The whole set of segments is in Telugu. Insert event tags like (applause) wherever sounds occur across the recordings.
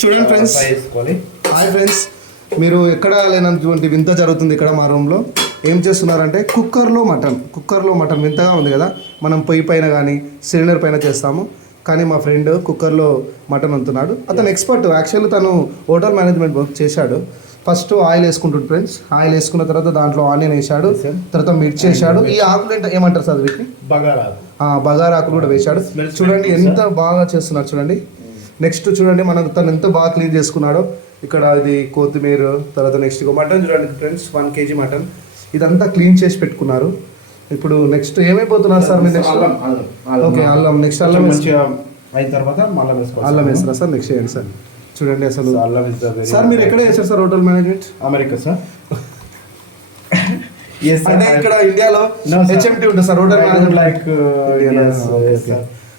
చూడండి ఫ్రెండ్స్. Hi friends. మీరు ఎక్కడ లేనటువంటి వింత జరుగుతుంది ఇక్కడ మా రూమ్లో. ఏం చేస్తున్నారంటే కుక్కర్లో మటన్ కుక్కర్లో మటన్ వింతగా ఉంది కదా. మనం పొయ్యి పైన కానీ సిలిండర్ పైన చేస్తాము. కానీ మా ఫ్రెండ్ కుక్కర్లో మటన్ వంతున్నాడు అతను ఎక్స్పర్ట్. యాక్చువల్లీ తను హోటల్ మేనేజ్మెంట్ వర్క్ చేశాడు. ఫస్ట్ ఆయిల్ వేసుకుంటుంది ఫ్రెండ్స్. ఆయిల్ వేసుకున్న తర్వాత దాంట్లో ఆనియన్ వేసాడు తర్వాత మిర్చి వేసాడు ఈ ఆకులు ఏంట ఏమంటారు సార్ వీటిని? బగారా బగారా ఆకులు కూడా వేశాడు. చూడండి ఎంత బాగా చేస్తున్నారు చూడండి. నెక్స్ట్ చూడండి మనకు తను ఎంత బాగా క్లీన్ చేసుకున్నాడో. ఇక్కడ ఇది కొత్తిమీర తర్వాత నెక్స్ట్ మటన్ చూడండి ఫ్రెండ్స్ వన్ కేజీ మటన్. ఇదంతా క్లీన్ చేసి పెట్టుకున్నారు. ఇప్పుడు నెక్స్ట్ ఏమైపోతున్నారు సార్ మీరు నెక్స్ట్ అల్లం అల్లం అల్లం. ఓకే అల్లం. నెక్స్ట్ అల్లం అయిన తర్వాత మళ్ళీ వేసుకోవాలి అల్లం వేస్తారా సార్? నెక్స్ట్ చేయండి సార్. చూడండి అసలు. అల్లం సార్ మీరు ఎక్కడ చేశారు sir hotel management? America sir. అంటే ఇక్కడ ఇండియాలో. హెచ్ఎంటీ ఉంటుంది sir? Hotel management like.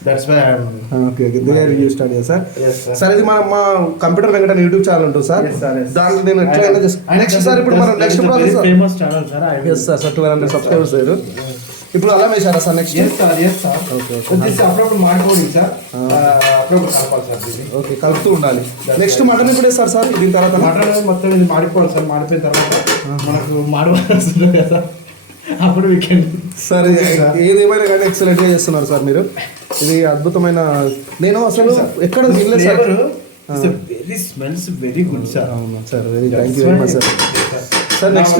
That's why okay okay. You study sir. Sir ఇది మన మా కంప్యూటర్ వెంకట యూట్యూబ్ ఛానల్ ఉంటుంది సార్. దాంట్లో నేను ఎట్లయినా నెక్స్ట్ సార్ ఇప్పుడు మనం next process famous channel sir yes sir sir twelve hundred subscribers లేరు ఇప్పుడు అలా వేసారా sir next yes sir yes sir. వచ్చేసి అప్పుడప్పుడు మాడుకోండి సార్ అప్పుడప్పుడు కలపాలి సార్ దీన్ని ఓకే కలుపుతూ ఉండాలి. నెక్స్ట్ మటన్ ఇప్పుడు వేస్తారు సార్ దీని తర్వాత? మటన్ మొత్తం ఇది మాడిపోవాలి సార్ మాడిపోయిన తర్వాత. మనకు మాడవలసి ఉంటుంది సార్ అప్పుడు వీకెండ్ సార్ (laughs) ఏదేమైనా కానీ ఎక్సలెంట్గా చేస్తున్నారు సార్ మీరు. ఇది అద్భుతమైన నేను అసలు ఎక్కడ sir. Very smells very good sir అవునా sir very thank you very much sir sir next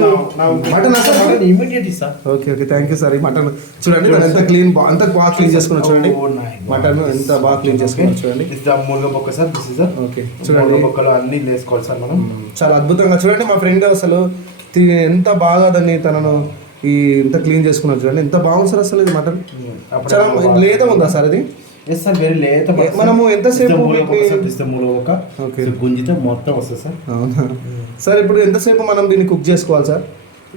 mutton sir mutton immediate sir okay okay thank you sir ఈ మటన్ చూడండి ఎంత క్లీన్ అంత బాగా క్లీన్ చేసుకున్నారు చూడండి. Oh. మటన్ ఎంత బాగా క్లీన్ చేసుకున్నారు చూడండి. దిస్ ద మూలుగ బొక్క sir this is the okay చూడండి. బొక్కలు అన్ని వేసుకోవాలి సార్ మనం. చాలా అద్భుతంగా చూడండి మా ఫ్రెండ్ అసలు ఎంత బాగా దాన్ని తనను ఈ ఎంత క్లీన్ చేసుకున్నారు చూడండి. ఎంత బాగుంది సార్ అసలు ఇది మటన్. చాలా లేదా ఉందా సార్ ఇది? ఎస్ సార్ వెరీ లేత మనము ఎంతసేపు గుంజితే మొత్తం వస్తుంది సార్. అవునా? సార్ ఇప్పుడు ఎంతసేపు మనం దీన్ని కుక్ చేసుకోవాలి sir?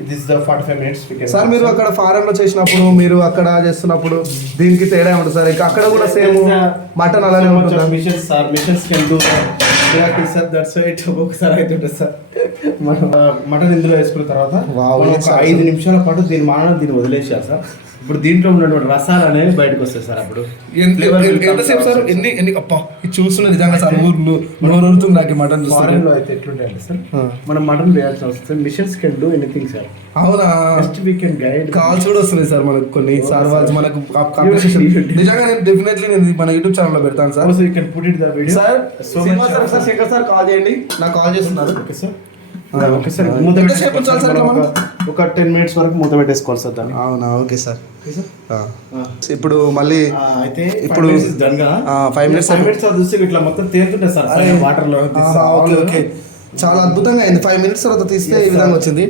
This the forty five minutes sir మీరు అక్కడ ఫారెన్లో చేసినప్పుడు మీరు అక్కడ చేస్తున్నప్పుడు దీనికి తేడా ఉంటుంది సార్ ఇంకా అక్కడ కూడా సేమ్ మటన్ అలానే ఉంటుందా? Machines sir machines can do sir that's white ఒకసారి అవుతుంటుంది సార్ మటన్ ఇందులో వేసుకున్న తర్వాత. ఐదు నిమిషాల పాటు దీని మానవ దీన్ని వదిలేసారు సార్ ఇప్పుడు దీంట్లో ఉన్నటువంటి రసాలు అనేవి బయటకు వస్తాయి సార్ అప్పుడు. ఎంతసేపు సార్. ఎన్ని ఎన్ని అప్ప ఇది చూస్తున్న నిజంగా సార్ ఊర్లు. నోరు ఊరుతుంది నాకు మటన్ ఫారెన్లో అయితే ఎట్లుంటాయండి సార్. మనం మటన్ వేయాల్సిన అవసరం machines can do anything sir. అవునా? Just we can guide calls కూడా వస్తున్నాయి సార్ మనకు కొన్ని. సార్ వాళ్ళు మనకు కాంపిటీషన్ నిజంగా నేను డెఫినెట్లీ నేను మన యూట్యూబ్ ఛానల్లో పెడతాను sir. Also you can put it the video sir much sir sir Shekhar sir call చేయండి. నాకు కాల్ చేస్తున్నారు. ఓకే సార్ ఆ, ఓకే సార్ మూత ఎంతసేపు ఉంచాలి సార్ పెట్టేసుకోవాలి ఇట్లా సార్. ఒక- టెన్ మినిట్స్ వరకు మూత పెట్టేసుకోవాలి సార్ దాన్ని. అవునా? Okay sir. Okay sir. ఆ. ఇప్పుడు మళ్ళీ ఆ, అయితే ఇప్పుడు- ఇప్పుడు డన్గా ఆ, five minutes ఫైవ్ మినిట్స్ చూస్తే ఇట్లా మొత్తం తేరుతుంటే సార్. వాటర్లో ఓకే ఓకే చాలా అద్భుతంగా అయింది. ఫైవ్ మినిట్స్ తర్వాత తీస్తే ఈ విధంగా వచ్చింది.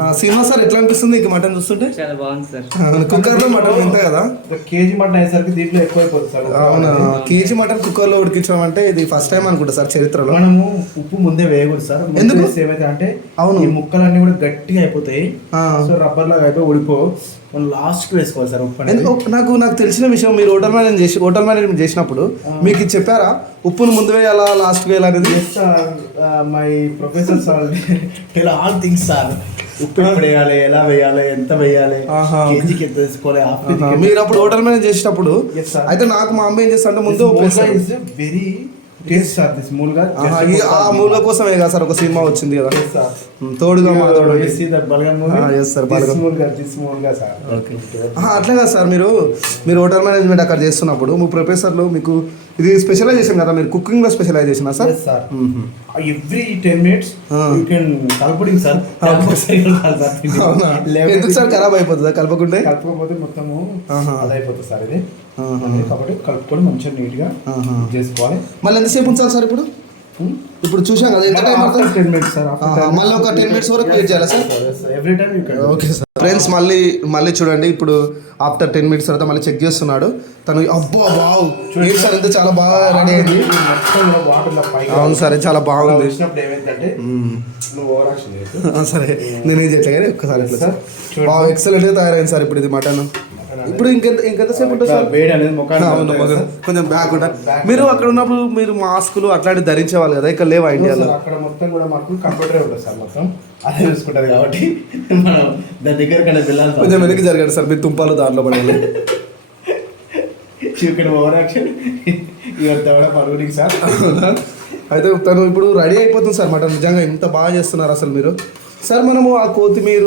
ఆ, సినిమా సార్ ఎట్లా అనిపిస్తుంది ఇంక మటన్ చూస్తుంటే? చాలా బాగుంది సార్. కుక్కర్లో మటన్ ఎంత కదా? కేజీ మటన్ అయ్యేసరికి దీంట్లో ఎక్కువ అయిపోతుంది సార్. అవునా? కేజీ మటన్ కుక్కర్లో ఉడికించడం అంటే ఇది ఫస్ట్ టైం అనుకుంటా సార్ చరిత్రలో. మనము ఉప్పు ముందే వేయకూడదు సార్. ఎందుకు? ఏమైతే అంటే అవును. ఈ ముక్కలన్నీ కూడా గట్టిగా అయిపోతాయి. ఆ. సో రబ్బర్ లాగా అయిపోయి ఉడిపో మనం లాస్ట్కి వేసుకోవాలి సార్ ఉప్పు నాకు నాకు తెలిసిన విషయం మీరు హోటల్ మేనేజ్ చేసి హోటల్ మేనేజ్మెంట్ చేసినప్పుడు మీకు ఇది చెప్పారా? ఉప్పును ముందు వేయాలా లాస్ట్ వేయాలా అనేది మై ప్రొఫెసర్ సార్ ఇలా ఆల్ థింగ్స్ సార్ ఉప్పు ఎప్పుడు వేయాలి ఎలా వేయాలి ఎంత వేయాలి ఆహా. కేజీకి ఎంత హాఫ్ ఆహా, మీరు అప్పుడు హోటల్ మేనేజ్ చేసేటప్పుడు. అయితే నాకు మా అమ్మ ఏం చేస్తా అంటే ముందు వెరీ టేస్ట్ సార్ దిస్ మూల్గా ఆ మూల కోసమే కదా సార్ ఒక సినిమా వచ్చింది కదా. సార్ తోడుగా మా తోడు see that Balagam movie yes, sir, this Balagam. మూల్గా this మూల్గా సార్ ఓకే ఆహా, అట్లే కదా సార్ మీరు మీరు హోటల్ మేనేజ్మెంట్ అక్కడ చేస్తున్నప్పుడు మీ ప్రొఫెసర్లు మీకు ఇది స్పెషలైజేషన్ కదా మీరు కుకింగ్లో specialization sir? Yes sir. Every ten minutes. You can కల్పడింగ్ sir అవునా? ఎందుకు సార్ ఖరాబ్ అయిపోతుందా? కలపకుంటే? కలపకపోతే మొత్తము. అది అయిపోతుంది సార్ ఇది. కాబట్టి కలుపుకొని మంచిగా నీట్గా ఆహా. చేసుకోవాలి. మళ్ళీ ఎంతసేపు ఉంచాలి సార్ ఇప్పుడు? ఇప్పుడు చూసాం కదా ఎంత టైం పడుతుంది? టెన్ మినిట్స్ సార్ మళ్ళీ ఒక 10 minutes వరకు wait చేయాలా sir? Every time okay sir friends మళ్ళీ మళ్ళీ చూడండి ఇప్పుడు ఆఫ్టర్ టెన్ మినిట్స్ తర్వాత మళ్ళీ చెక్ చేస్తున్నాడు. తను అబ్బో వావ్! ఏంటి సార్ ఎంత చాలా బాగా రెడీ అయింది. అవును సార్ చాలా బాగుంది. వచ్చినప్పుడు ఏమైందంటే. నువ్వు (laughs) సరే నేను ఎట్లా కానీ ఒక్కసారి ఎట్లా సార్ చూడండి. బాగా ఎక్సలెంట్గా తయారైంది సార్ ఇప్పుడు ఇది మటన్ ఇప్పుడు ఇంకెంత ఇంకెంతసేపు ఉంటుంది కొంచెం బ్యాక్ ఉంటా. మీరు అక్కడ ఉన్నప్పుడు మీరు మాస్కులు అట్లాంటివి ధరించేవాళ్ళు కదా? ఇక్కడ లేవా ఇండియాలో? అక్కడ మొత్తం కూడా మాకు కంప్యూటర్ ఉంటుంది సార్ మొత్తం. అదే చూసుకుంటది కాబట్టి మనం దాని దగ్గర కన్నా వెళ్ళాలి కొంచెం వెనక్కి జరగండి సార్ మీరు తుంపాలు దాంట్లో పడాలి కెన్ ఓవర్ యాక్షన్ యువర్ దవడ పరుగునికి సార్. అయితే తను ఇప్పుడు రెడీ అయిపోతుంది సార్ మటన్. నిజంగా ఇంత బాగా చేస్తున్నారు అసలు మీరు. సార్ మనము ఆ కొత్తిమీర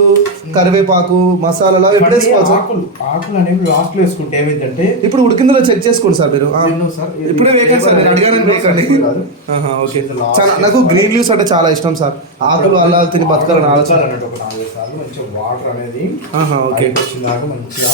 కరివేపాకు మసాలాలు అవి ఎప్పుడు వేసుకోవాలి సార్? ఆకులు ఆకులు అనేవి లాస్ట్లో వేసుకుంటే ఏమైందంటే ఇప్పుడు ఉడికిందో చెక్ చేసుకోండి సార్ మీరు. సార్? ఇప్పుడే వేయకండి సార్ నేను అడిగానని వేయకండి. ఓకే. చాలా నాకు గ్రీన్ లీవ్స్ అంటే చాలా ఇష్టం సార్. ఆకులు అల్లాలు తిని బతకాలని ఆలోచన. ఒక నాలుగు సార్లు మంచిగా వాటర్ అనేది ఓకే. మంచిగా.